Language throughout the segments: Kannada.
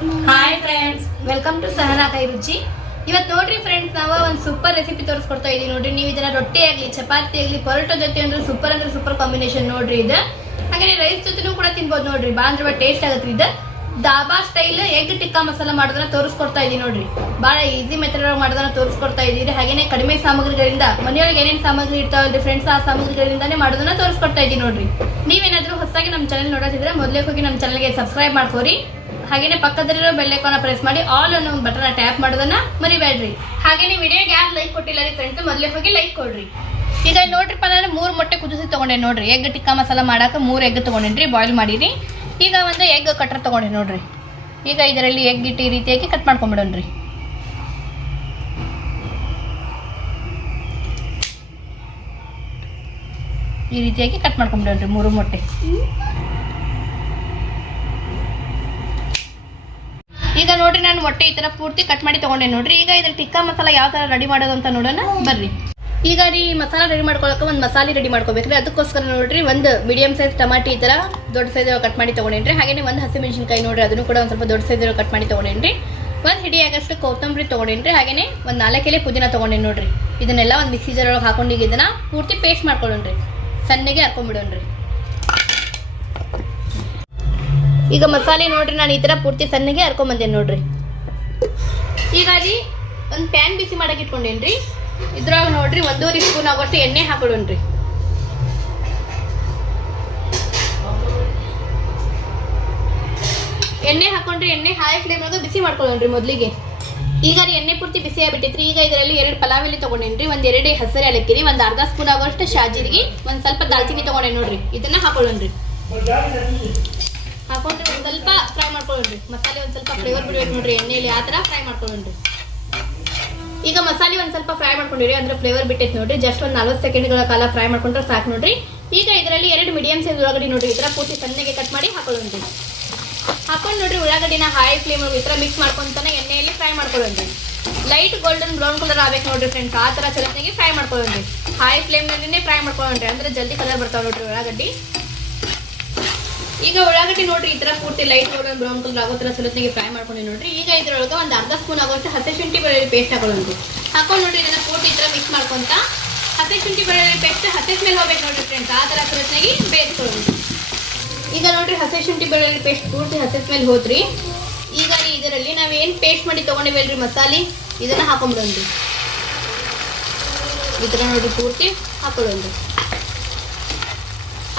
Hi friends welcome to Sahana ಕೈ ರುಚಿ ಇವತ್ತು ನೋಡ್ರಿ ಫ್ರೆಂಡ್ಸ್ ನಾವು ಒಂದು ಸೂಪರ್ ರೆಸಿಪಿ ತೋರಿಸ್ಕೊಡ್ತಾ ಇದೀವಿ. ನೋಡ್ರಿ, ನೀವು ಇದನ್ನ ರೊಟ್ಟಿ ಆಗಲಿ, ಚಪಾತಿ ಆಗಲಿ, ಪರೋಟ ಜೊತೆ ಅಂದ್ರೆ ಸೂಪರ್ ಅಂದ್ರೆ ಸೂಪರ್ ಕಾಂಬಿನೇಷನ್ ನೋಡ್ರಿ ಇದು. ಹಾಗೆ ರೈಸ್ ಜೊತೆನೂ ಕೂಡ ತಿನ್ಬೋದು ನೋಡ್ರಿ. ಬಾ ಅಂದ್ರೆ ಟೇಸ್ಟ್ ಆಗುತ್ತೆ ಇದು. ದಾಬಾ ಸ್ಟೈಲ್ ಎಗ್ ಟಿಕ್ಕಾ ಮಸಾಲ ಮಾಡೋದನ್ನ ತೋರಿಸ್ಕೊಡ್ತಾ ಇದೀವಿ ನೋಡ್ರಿ. ಬಹಳ ಈಸಿ ಮೆಥಡ್ ಒಳಗೆ ಮಾಡೋದನ್ನ ತೋರಿಸ್ಕೊಡ್ತಾ ಇದೀವಿ. ಹಾಗೇನೆ ಕಡಿಮೆ ಸಾಮಗ್ರಿಗಳಿಂದ, ಮನೆಯೊಳಗೆ ಏನೇನು ಸಾಮಗ್ರಿ ಇರ್ತಾವಲ್ರಿ ಫ್ರೆಂಡ್ಸ್ ಆ ಸಾಮಗ್ರಿಗಳಿಂದಾನೇ ಮಾಡೋದನ್ನ ತೋರಿಸ್ಕೊಡ್ತಾ ಇದೀವಿ ನೋಡ್ರಿ. ನೀವೇನಾದ್ರೂ ಹೊಸದಾಗಿ ನಮ್ಮ ಚಾನಲ್ ನೋಡೋದಿದ್ರೆ ಮೊದಲೇ ಹೋಗಿ ನಮ್ಮ ಚಾನಲ್ಗೆ ಸಬ್ಸ್ಕ್ರೈಬ್ ಮಾಡ್ಕೋರಿ. ಹಾಗೇನೆ ಪಕ್ಕದಲ್ಲಿರೋ ಬೆಲ್ ಐಕಾನ್ ಪ್ರೆಸ್ ಮಾಡಿ ಆಲ್ ಅನ್ನೋ ಒಂದು ಬಟನ್ ಟ್ಯಾಪ್ ಮಾಡೋದನ್ನ ಮರಿಬೇಡ್ರಿ. ಹಾಗೇನೆ ವಿಡಿಯೋಗೆ ಯಾರು ಲೈಕ್ ಕೊಟ್ಟಿಲ್ಲ ರೀ ಫ್ರೆಂಡ್ಸ್ ಮೊದಲೇ ಹೋಗಿ ಲೈಕ್ ಕೊಡ್ರಿ. ಈಗ ನೋಡ್ರಿಪ್ಪ ನಾನು ಮೂರು ಮೊಟ್ಟೆ ಕುದಿಸಿ ತಗೊಂಡೆ ನೋಡ್ರಿ. ಎಗ್ ಟಿಕ್ಕಾ ಮಸಾಲ ಮಾಡಾಕ ಮೂರು ಎಗ್ ತೊಗೊಂಡೇನ್ರಿ ಬಾಯ್ಲ್ ಮಾಡಿರಿ. ಈಗ ಒಂದು ಎಗ್ ಕಟ್ರ್ ತಗೊಂಡೆ ನೋಡ್ರಿ. ಈಗ ಇದರಲ್ಲಿ ಎಗ್ ಇಟ್ಟು ಈ ರೀತಿಯಾಗಿ ಕಟ್ ಮಾಡ್ಕೊಂಬಿಡೋಣ್ರಿ. ಈ ರೀತಿಯಾಗಿ ಕಟ್ ಮಾಡ್ಕೊಂಬಿಡೋಣ್ರಿ ಮೂರು ಮೊಟ್ಟೆ. ಈಗ ನೋಡ್ರಿ ನಾನು ಮೊಟ್ಟೆ ಈ ತರ ಪೂರ್ತಿ ಕಟ್ ಮಾಡಿ ತಗೊಂಡೆ ನೋಡ್ರಿ. ಈಗ ಇದ್ರ ಟಿಕ್ಕಾ ಮಸಾಲ ಯಾವ ತರ ರೆಡಿ ಮಾಡೋದು ಅಂತ ನೋಡೋಣ. ಬರ್ರಿ. ಈಗ ರೀ ಮಸಾಲ ರೆಡಿ ಮಾಡ್ಕೊಳಕ್ಕೆ ಒಂದು ಮಸಾಲೆ ರೆಡಿ ಮಾಡ್ಕೋಬೇಕ್ರಿ. ಅದಕ್ಕೋಸ್ಕರ ನೋಡ್ರಿ ಒಂದು ಮೀಡಿಯಂ ಸೈಜ್ ಟಮಾಟಿ ಈ ತರ ದೊಡ್ಡ ಸೈಜ್ ಕಟ್ ಮಾಡಿ ತಗೊಂಡೇನ್ರಿ. ಹಾಗೇನೆ ಒಂದು ಹಸಿಮೆಣಸಿನಕಾಯಿ ನೋಡ್ರಿ, ಅದನ್ನು ಕೂಡ ಒಂದು ಸ್ವಲ್ಪ ದೊಡ್ಡ ಸೈಜ್ ಕಟ್ ಮಾಡಿ ತಗೊಂಡೇನ್ರಿ. ಒಂದು ಹಿಡಿ ಆಗಷ್ಟು ಕೊತ್ತಂಬರಿ ತಗೊಂಡೇನ್ರಿ. ಹಾಗೇನೆ ಒಂದು ನಾಲ್ಕೆಲೆ ಪುದೀನ ತಗೊಂಡೇನಿ ನೋಡ್ರಿ. ಇದನ್ನೆಲ್ಲ ಒಂದು ಮಿಕ್ಸಿ ಜರ್ ಒಳಗೆ ಹಾಕೊಂಡು ಈಗ ಇದನ್ನ ಪೂರ್ತಿ ಪೇಸ್ಟ್ ಮಾಡ್ಕೊಳ್ಳೋಣ್ರಿ ಸಣ್ಣಗೆ ಹಾಕೊಂಡ್ಬಿಡೋಣ್ರಿ ಈಗ ಮಸಾಲೆ ನೋಡ್ರಿ, ನಾನು ಈ ತರ ಪೂರ್ತಿ ಸಣ್ಣಗೆ ಹರ್ಕೊಂಬಂದೇನೆ ನೋಡ್ರಿ. ಈಗ ಅಲ್ಲಿ ಒಂದು ಪ್ಯಾನ್ ಬಿಸಿ ಮಾಡಕ್ಕೆ ಇಟ್ಕೊಂಡೇನ್ರಿ. ಇದ್ರಾಗ ನೋಡ್ರಿ ಒಂದೂವರೆ ಸ್ಪೂನ್ ಆಗೋಷ್ಟು ಎಣ್ಣೆ ಹಾಕೊಳ್ಳೋಣ್ರಿ ಎಣ್ಣೆ ಹಾಕೊಂಡ್ರಿ ಎಣ್ಣೆ ಹೈ ಫ್ಲೇಮ್ ಅದು ಬಿಸಿ ಮಾಡ್ಕೊಳ್ಳೋಣ್ರಿ ಮೊದಲಿಗೆ. ಈಗ ರೀ ಎಣ್ಣೆ ಪೂರ್ತಿ ಬಿಸಿ ಆಗಿಬಿಟ್ಟಿತ್ರಿ. ಈಗ ಇದರಲ್ಲಿ ಎರಡು ಪಲಾವ್ ಎಲೆ ತೊಗೊಂಡೇನ್ರಿ, ಒಂದ್ ಎರಡು ಹಸಿರು ಏಲಕ್ಕಿರಿ, ಒಂದ್ ಅರ್ಧ ಸ್ಪೂನ್ ಆಗೋಷ್ಟು ಶಾಜಿರಿಗೆ, ಒಂದ್ ಸ್ವಲ್ಪ ದಾಲ್ಚಿನ್ನಿ ತಗೊಂಡೇನ್ ನೋಡ್ರಿ. ಇದನ್ನ ಹಾಕೊಳ್ಳೋಣ್ರಿ. ಹಾಕೊಂಡ್ರೆ ಸ್ವಲ್ಪ ಫ್ರೈ ಮಾಡ್ಕೊಳ್ಳೋಣ್ರಿ ಮಸಾಲೆ ಒಂದ್ ಸ್ವಲ್ಪ ಫ್ಲೇವರ್ ಬಿಡ್ಬೇಕು ನೋಡ್ರಿ ಎಣ್ಣೆಯಲ್ಲಿ ಆ ತರ ಫ್ರೈ ಮಾಡ್ಕೊಳ್ಳೋಣ್ರಿ ಈಗ ಮಸಾಲೆ ಒಂದ್ ಸ್ವಲ್ಪ ಫ್ರೈ ಮಾಡ್ಕೊಂಡಿರಿ, ಅಂದ್ರೆ ಫ್ಲೇವರ್ ಬಿಟ್ಟೈತೆ ನೋಡ್ರಿ. ಜಸ್ಟ್ ಒಂದ್ ನಲ್ವತ್ತು ಸೆಕೆಂಡ್ಗಳ ಕಾಲ ಫ್ರೈ ಮಾಡ್ಕೊಂಡ್ರೆ ಸಾಕು ನೋಡ್ರಿ. ಈಗ ಇದರಲ್ಲಿ ಎರಡು ಮೀಡಿಯಂ ಸೈಜ್ ಉಳ್ಳಾಗಡ್ಡಿ ನೋಡ್ರಿ, ಈ ತರ ಪೂರ್ತಿ ಸಣ್ಣಗೆ ಕಟ್ ಮಾಡಿ ಹಾಕೊಳ್ಳೋಣ್ರಿ. ಹಾಕೊಂಡು ನೋಡ್ರಿ ಉಳ್ಳಾಗಡ್ಡಿನ ಹೈ ಫ್ಲೇಮ್ ಈ ಮಿಕ್ಸ್ ಮಾಡ್ಕೊಂತಾನೆ ಎಣ್ಣೆಯಲ್ಲಿ ಫ್ರೈ ಮಾಡ್ಕೊಳ್ಳೋಣ್ರಿ. ಲೈಟ್ ಗೋಲ್ಡನ್ ಬ್ರೌನ್ ಕಲರ್ ಆಗ್ಬೇಕು ನೋಡ್ರಿ ಫ್ರೆಂಡ್ಸ್ ಆ ತರ ಚೆನ್ನಾಗಿ ಫ್ರೈ ಮಾಡ್ಕೊಳ್ಳೋಣ್ರಿ. ಹೈ ಫ್ಲೇಮ್ ನಲ್ಲಿನೇ ಫ್ರೈ ಮಾಡ್ಕೊಳ್ಳೋಣ್ರಿ, ಅಂದ್ರೆ ಜಲ್ದಿ ಕಲರ್ ಬರ್ತಾವ ನೋಡ್ರಿ ಉಳ್ಳಾಗಡ್ಡಿ. ಈಗ ಉಳ್ಳಾಗಡ್ಡಿ ನೋಡ್ರಿ, ಈ ತರ ಪೂರ್ತಿ ಲೈಟ್ ಗೋಲ್ಡನ್ ಬ್ರೌನ್ ಕಲರ್ ಆಗೋ ತರ ಸಲತ್ನಾಗೆ ಫ್ರೈ ಮಾಡ್ಕೊಂಡು ನೋಡ್ರಿ. ಈಗ ಇದ್ರೊಳಗೆ ಒಂದು ಅರ್ಧ ಸ್ಪೂನ್ ಆಗೋಷ್ಟು ಹಸಿ ಶುಂಠಿ ಬೆಳ್ಳುಳ್ಳಿ ಪೇಸ್ಟ್ ಹಾಕೊಳ್ಳೋದು ಹಾಕೊಂಡು ನೋಡ್ರಿ, ಇದನ್ನ ಪೂರ್ತಿ ಈ ತರ ಮಿಕ್ಸ್ ಮಾಡ್ಕೊಂತ. ಹಸಿ ಶುಂಠಿ ಬೆಳ್ಳುಳ್ಳಿ ಪೇಸ್ಟ್ ಹಸಿ ಮೇಲೆ ಹೋಗ್ಬೇಕು ನೋಡ್ರಿ ಫ್ರೆಂಡ್ಸ್ ಆ ತರ ಸಲತ್ನಾಗಿ ಬೇಯಿಸ್ಕೊಳ್ಳೋದು ಈಗ ನೋಡ್ರಿ, ಹಸಿ ಶುಂಠಿ ಬೆಳ್ಳುಳ್ಳಿ ಪೇಸ್ಟ್ ಪೂರ್ತಿ ಹಸೆ ಮೇಲೆ ಹೋದ್ರಿ. ಈಗ ಇದರಲ್ಲಿ ನಾವೇನು ಪೇಸ್ಟ್ ಮಾಡಿ ತೊಗೊಂಡಿವಲ್ರಿ ಮಸಾಲೆ? ಇದನ್ನ ಹಾಕೊಂಡ್ಬಿಡೋಣ್ರಿ ಈ ಥರ ಪೂರ್ತಿ ಹಾಕೊಳ್ಳೋಣ್ರಿ.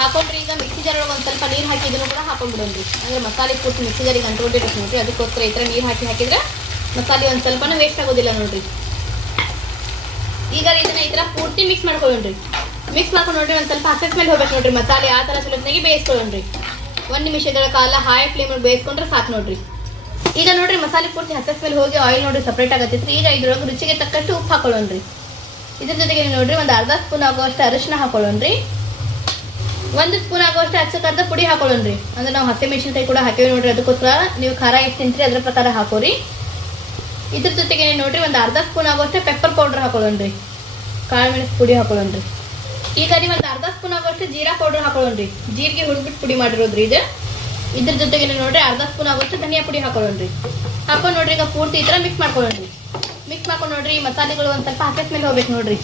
ಹಾಕೊಂಡ್ರಿ, ಈಗ ಮಿಕ್ಸಿ ಜಾರ್ ಒಳಗೆ ಒಂದು ಸ್ವಲ್ಪ ನೀರು ಹಾಕಿ ಇದನ್ನು ಕೂಡ ಹಾಕೊಂಡ್ಬಿಡೋನ್ರಿ ಅಂದ್ರೆ ಮಸಾಲೆ ಪೂರ್ತಿ ಮಿಕ್ಸಿ ಜಾರಿಗೆ ಅಂಟ್ಕೊಂಡಿರುತ್ತೆ ನೋಡ್ರಿ ಅದಕ್ಕೋಸ್ಕರ ಈ ಥರ ನೀರು ಹಾಕಿ ಹಾಕಿದ್ರೆ ಮಸಾಲೆ ಒಂದು ಸ್ವಲ್ಪನೂ ವೇಸ್ಟ್ ಆಗೋದಿಲ್ಲ ನೋಡ್ರಿ. ಈಗ ಇದನ್ನ ಈ ಥರ ಪೂರ್ತಿ ಮಿಕ್ಸ್ ಮಾಡ್ಕೊಳ್ಳೋಣ್ರಿ. ಮಿಕ್ಸ್ ಮಾಡ್ಕೊಂಡು ನೋಡ್ರಿ, ಒಂದು ಸ್ವಲ್ಪ ಹಸಸ್ ಮೇಲೆ ಹೋಗ್ಬೇಕು ನೋಡ್ರಿ ಮಸಾಲೆ. ಆ ಥರ ಸುಲಭನಾಗಿ ಬೇಯಿಸ್ಕೊಳ್ಳೋಣ್ರಿ. ಒಂದು ನಿಮಿಷಗಳ ಕಾಲ ಹೈ ಫ್ಲೇಮಲ್ಲಿ ಬೇಯಿಸ್ಕೊಂಡ್ರೆ ಸಾಕು ನೋಡ್ರಿ. ಈಗ ನೋಡ್ರಿ ಮಸಾಲೆ ಪೂರ್ತಿ ಹಸಸ್ ಮೇಲೆ ಹೋಗಿ ಆಯಿಲ್ ನೋಡ್ರಿ ಸಪ್ರೇಟ್ ಆಗತ್ತೈತ್ರಿ ಈಗ ಇದ್ರೊಳಗೆ ರುಚಿಗೆ ತಕ್ಕಷ್ಟು ಉಪ್ಪು ಹಾಕೊಳ್ಳೋಣ್ರಿ. ಇದ್ರ ಜೊತೆಗೆ ನೋಡ್ರಿ ಒಂದು ಅರ್ಧ ಸ್ಪೂನ್ ಆಗುವಷ್ಟು ಅರಿಶಿನ ಹಾಕೊಳ್ಳೋಣ್ರಿ. ಒಂದು ಸ್ಪೂನ್ ಆಗುವಷ್ಟು ಹಚ್ಚಕ್ಕಂತ ಪುಡಿ ಹಾಕೊಳ್ಳೋಣ್ರಿ ಅಂದ್ರೆ ನಾವು ಹಸಿ ಮೆಣಸಿನ್ಕಾಯಿ ಕೂಡ ಹಾಕಿವಿ ನೋಡ್ರಿ ಅದಕ್ಕೋಸ್ಕರ. ನೀವು ಖಾರ ಎಷ್ಟು ತಿಂತೀರಿ ಅದ್ರ ಪ್ರಕಾರ ಹಾಕೋರಿ. ಇದ್ರ ಜೊತೆಗೆ ನೋಡ್ರಿ ಒಂದು ಅರ್ಧ ಸ್ಪೂನ್ ಆಗುವಷ್ಟು ಪೆಪ್ಪರ್ ಪೌಡ್ರ್ ಹಾಕೊಳ್ಳೋಣ್ರಿ ಕಾಳು ಮೆಣಸು ಪುಡಿ ಹಾಕೊಳ್ಳೋಣ್ರಿ ಈಗ ನೀವು ಒಂದು ಅರ್ಧ ಸ್ಪೂನ್ ಆಗುವಷ್ಟು ಜೀರಾ ಪೌಡರ್ ಹಾಕೊಳ್ಳೋಣ್ರಿ ಜೀರಿಗೆ ಹುಡುಗ್ಬಿಟ್ಟು ಪುಡಿ ಮಾಡಿರೋದ್ರಿ ಇದು. ಇದ್ರ ಜೊತೆಗೆ ನೋಡ್ರಿ ಅರ್ಧ ಸ್ಪೂನ್ ಆಗುವಷ್ಟು ಧನಿಯಾ ಪುಡಿ ಹಾಕೊಳ್ಳೋಣ್ರಿ ಹಾಕೊಂಡು ನೋಡ್ರಿ ಈಗ ಪೂರ್ತಿ ಈ ಥರ ಮಿಕ್ಸ್ ಮಾಡ್ಕೊಳ್ಳೋಣ್ರಿ ಮಿಕ್ಸ್ ಮಾಡ್ಕೊಂಡು ನೋಡ್ರಿ ಮಸಾಲೆಗಳು ಒಂದು ಸ್ವಲ್ಪ ಹಾಕಿದ ಮೇಲೆ ಹೋಗ್ಬೇಕು ನೋಡ್ರಿ.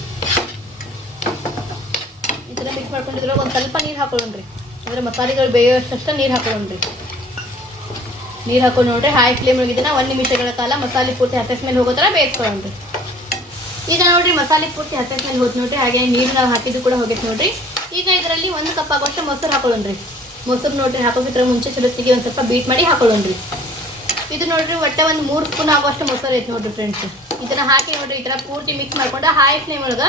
ಮಿಕ್ಸ್ ಮಾಡ್ಕೊಂಡಿದ್ರೆ ಒಂದು ಸ್ವಲ್ಪ ನೀರು ಹಾಕೊಳ್ಳೋಣ್ರಿ. ಅಂದರೆ ಮಸಾಲೆಗಳು ಬೇಯೋಷ್ಟು ನೀರು ಹಾಕೊಳ್ಳೋಣ್ರಿ. ನೀರು ಹಾಕೊಂಡು ನೋಡ್ರಿ ಹೈ ಫ್ಲೇಮ್ ಹೋಗಿದ್ದೀನಿ ಒಂದು ನಿಮಿಷಗಳ ಕಾಲ ಮಸಾಲೆ ಪೂರ್ತಿ ಹಸಿ ಮೇಲೆ ಹೋಗೋ ಥರ ಬೇಯಿಸ್ಕೊಳ್ಳೋಣ್ರಿ. ಈಗ ನೋಡ್ರಿ, ಮಸಾಲೆ ಪೂರ್ತಿ ಹಸಿ ಮೇಲೆ ಹೋದ್ ನೋಡ್ರಿ, ಹಾಗೆ ನೀರು ನಾವು ಹಾಕಿದ್ದು ಕೂಡ ಹೋಗೈತೆ ನೋಡ್ರಿ. ಈಗ ಇದರಲ್ಲಿ ಒಂದು ಕಪ್ ಆಗೋಷ್ಟು ಮೊಸರು ಹಾಕೊಳ್ಳೋಣ್ರಿ. ಮೊಸರು ನೋಡ್ರಿ ಹಾಕೋಕ್ಕಿಂತ ಮುಂಚೆ ಚಲೋತ್ತಿಗೆ ಒಂದು ಸ್ವಲ್ಪ ಬೀಟ್ ಮಾಡಿ ಹಾಕೊಳ್ಳೋಣ್ರಿ. ಇದು ನೋಡ್ರಿ, ಒಟ್ಟೆ ಒಂದು ಮೂರು ಸ್ಪೂನ್ ಆಗುವಷ್ಟು ಮೊಸರು ಐತೆ ನೋಡ್ರಿ ಫ್ರೆಂಡ್ಸ್ ಇದನ್ನ ಹಾಕಿ ನೋಡ್ರಿ, ಈ ಥರ ಪೂರ್ತಿ ಮಿಕ್ಸ್ ಮಾಡ್ಕೊಂಡು ಹೈ ಫ್ಲೇಮ್ ಒಳಗೆ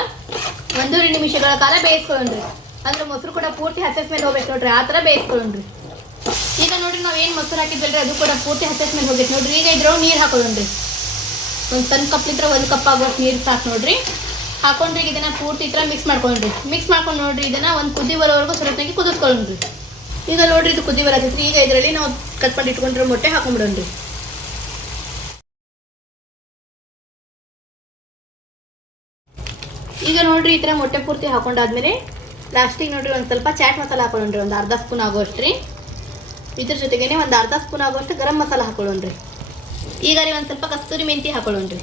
ಒಂದೂವರೆ ನಿಮಿಷಗಳ ಕಾಲ ಬೇಯಿಸ್ಕೊಳ್ಳೋಣ್ರಿ. ಅಂದ್ರೆ ಮೊಸರು ಕೂಡ ಪೂರ್ತಿ ಹಸಿ ಮೇಲೆ ಹೋಗ್ಬೇಕು ನೋಡ್ರಿ, ಆ ಥರ ಈಗ ನೋಡ್ರಿ ನಾವು ಏನು ಮೊಸರು ಹಾಕಿದ್ವಲ್ರಿ, ಅದು ಕೂಡ ಪೂರ್ತಿ ಹಸಿ ಮೇಲೆ ಹೋಗೈತೆ ನೋಡ್ರಿ. ಈಗ ಇದ್ರ ನೀರು ಹಾಕೋದ್ರಿ ಒಂದು ಸಣ್ಣ ಕಪ್ ಇದ್ರೆ ಒಂದು ಕಪ್ ಆಗೋಷ್ಟು ನೀರು ಸಾಕ್ ನೋಡ್ರಿ. ಹಾಕೊಂಡ್ರಿ ಇದನ್ನ ಪೂರ್ತಿ ಇತರ ಮಿಕ್ಸ್ ಮಾಡ್ಕೊಂಡ್ರಿ. ಮಿಕ್ಸ್ ಮಾಡ್ಕೊಂಡು ನೋಡ್ರಿ, ಇದನ್ನ ಒಂದು ಕುದಿ ಬರೋವರೆಗೂ ಸ್ವಲ್ಪನಾಗಿ ಕುದಿಸ್ಕೊಂಡ್ರಿ ಈಗ ನೋಡ್ರಿ ಇದು ಕುದಿ ಬರತೈತ್ರಿ. ಈಗ ಇದರಲ್ಲಿ ನಾವು ಕಟ್ ಮಾಡಿ ಇಟ್ಕೊಂಡ್ರೆ ಮೊಟ್ಟೆ ಹಾಕೊಂಡ್ಬಿಡೋಣ್ರಿ ಈಗ ನೋಡ್ರಿ ಈ ತರ ಮೊಟ್ಟೆ ಪೂರ್ತಿ ಹಾಕೊಂಡಾದ್ಮೇಲೆ ಲಾಸ್ಟಿಗೆ ನೋಡ್ರಿ, ಒಂದು ಸ್ವಲ್ಪ ಚಾಟ್ ಮಸಾಲ ಹಾಕೊಳ್ಳೋಣ್ರಿ, ಒಂದು ಅರ್ಧ ಸ್ಪೂನ್ ಆಗೋಷ್ಟು ರೀ ಇದ್ರ ಜೊತೆಗೇನೆ ಒಂದು ಅರ್ಧ ಸ್ಪೂನ್ ಆಗೋಷ್ಟು ಗರಂ ಮಸಾಲ ಹಾಕೊಳ್ಳೋಣ್ರಿ. ಈಗ ರೀ ಒಂದು ಸ್ವಲ್ಪ ಕಸ್ತೂರಿ ಮೆಂತಿ ಹಾಕೊಳ್ಳೋಣ್ರಿ.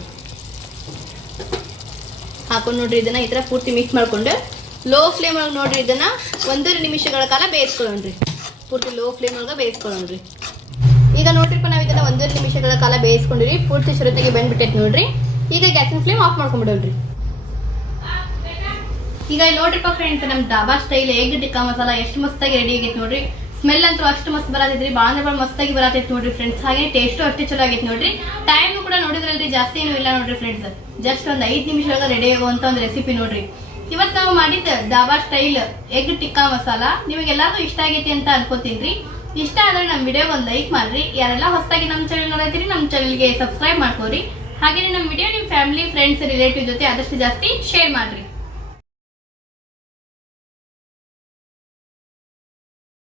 ಹಾಕೊಂಡು ನೋಡ್ರಿ, ಇದನ್ನ ಈ ಥರ ಪೂರ್ತಿ ಮಿಕ್ಸ್ ಮಾಡಿಕೊಂಡು ಲೋ ಫ್ಲೇಮ್ ಒಳಗೆ ನೋಡ್ರಿ, ಇದನ್ನ ಒಂದೂವರೆ ನಿಮಿಷಗಳ ಕಾಲ ಬೇಯಿಸ್ಕೊಳ್ಳೋಣ್ರಿ. ಪೂರ್ತಿ ಲೋ ಫ್ಲೇಮ್ ಒಳಗೆ ಬೇಯಿಸ್ಕೊಳ್ಳೋಣ್ರಿ. ಈಗ ನೋಡ್ರಿಪ್ಪ ನಾವು ಇದನ್ನ ಒಂದೂವರೆ ನಿಮಿಷಗಳ ಕಾಲ ಬೇಯಿಸ್ಕೊಂಡಿರಿ, ಪೂರ್ತಿ ಶುರುತಿಗೆ ಬಂದ್ಬಿಟ್ಟೈತೆ ನೋಡ್ರಿ. ಈಗ ಗ್ಯಾಸಿನ ಫ್ಲೇಮ್ ಆಫ್ ಮಾಡ್ಕೊಂಡ್ಬಿಡೋಣ್ರಿ ಈಗ ನೋಡ್ರಿಪ್ಪ ಫ್ರೆಂಡ್ಸ್ ನಮ್ ದಾಬಾ ಸ್ಟೈಲ್ ಎಗ್ ಟಿಕ್ಕಾ ಮಸಾಲ ಎಷ್ಟು ಮಸ್ತಾಗಿ ರೆಡಿ ಆಗೈತೆ ನೋಡ್ರಿ. ಸ್ಮೆಲ್ ಅಂತೂ ಅಷ್ಟು ಮಸ್ತ್ ಬರತೈತ್ರಿ ಭಾಳ ಅಂದ್ರೆ ಭಾಳ ಮಸ್ತಾಗಿ ಬರತೈತಿ ನೋಡ್ರಿ ಫ್ರೆಂಡ್ಸ್ ಹಾಗೆ ಟೇಸ್ಟು ಅಷ್ಟೇ ಚಲೋ ಆಗೈತೆ ನೋಡ್ರಿ ಟೈಮ್ ಕೂಡ ನೋಡಿದ್ರಲ್ರಿ ಜಾಸ್ತಿ ಏನೂ ಇಲ್ಲ ನೋಡ್ರಿ ಫ್ರೆಂಡ್ಸ್ ಜಸ್ಟ್ ಒಂದು ಐದು ನಿಮಿಷ ಒಳಗೆ ರೆಡಿ ಆಗುವಂತ ಒಂದು ರೆಸಿಪಿ ನೋಡ್ರಿ. ಇವತ್ತು ನಾವು ಮಾಡಿದ್ದ ಡಾಬಾ ಸ್ಟೈಲ್ ಎಗ್ ಟಿಕ್ಕಾ ಮಸಾಲ. ನಿಮಗೆಲ್ಲರಿಗೂ ಇಷ್ಟ ಆಗೈತಿ ಅಂತ ಅನ್ಕೋತೀನಿ ಇಷ್ಟ ಆದ್ರೆ ನಮ್ಮ ವಿಡಿಯೋಗೆ ಒಂದು ಲೈಕ್ ಮಾಡ್ರಿ. ಯಾರೆಲ್ಲ ಹೊಸದಾಗಿ ನಮ್ಮ ಚಾನಲ್ ನೋಡತ್ತೀರಿ ನಮ್ಮ ಚಾನಲ್ಗೆ ಸಬ್ಸ್ಕ್ರೈಬ್ ಮಾಡ್ಕೋರಿ. ಹಾಗೆ ನಮ್ಮ ವಿಡಿಯೋ ನಿಮ್ಮ ಫ್ಯಾಮಿಲಿ ಫ್ರೆಂಡ್ಸ್ ರಿಲೇಟಿವ್ ಜೊತೆ ಆದಷ್ಟು ಜಾಸ್ತಿ ಶೇರ್ ಮಾಡ್ರಿ.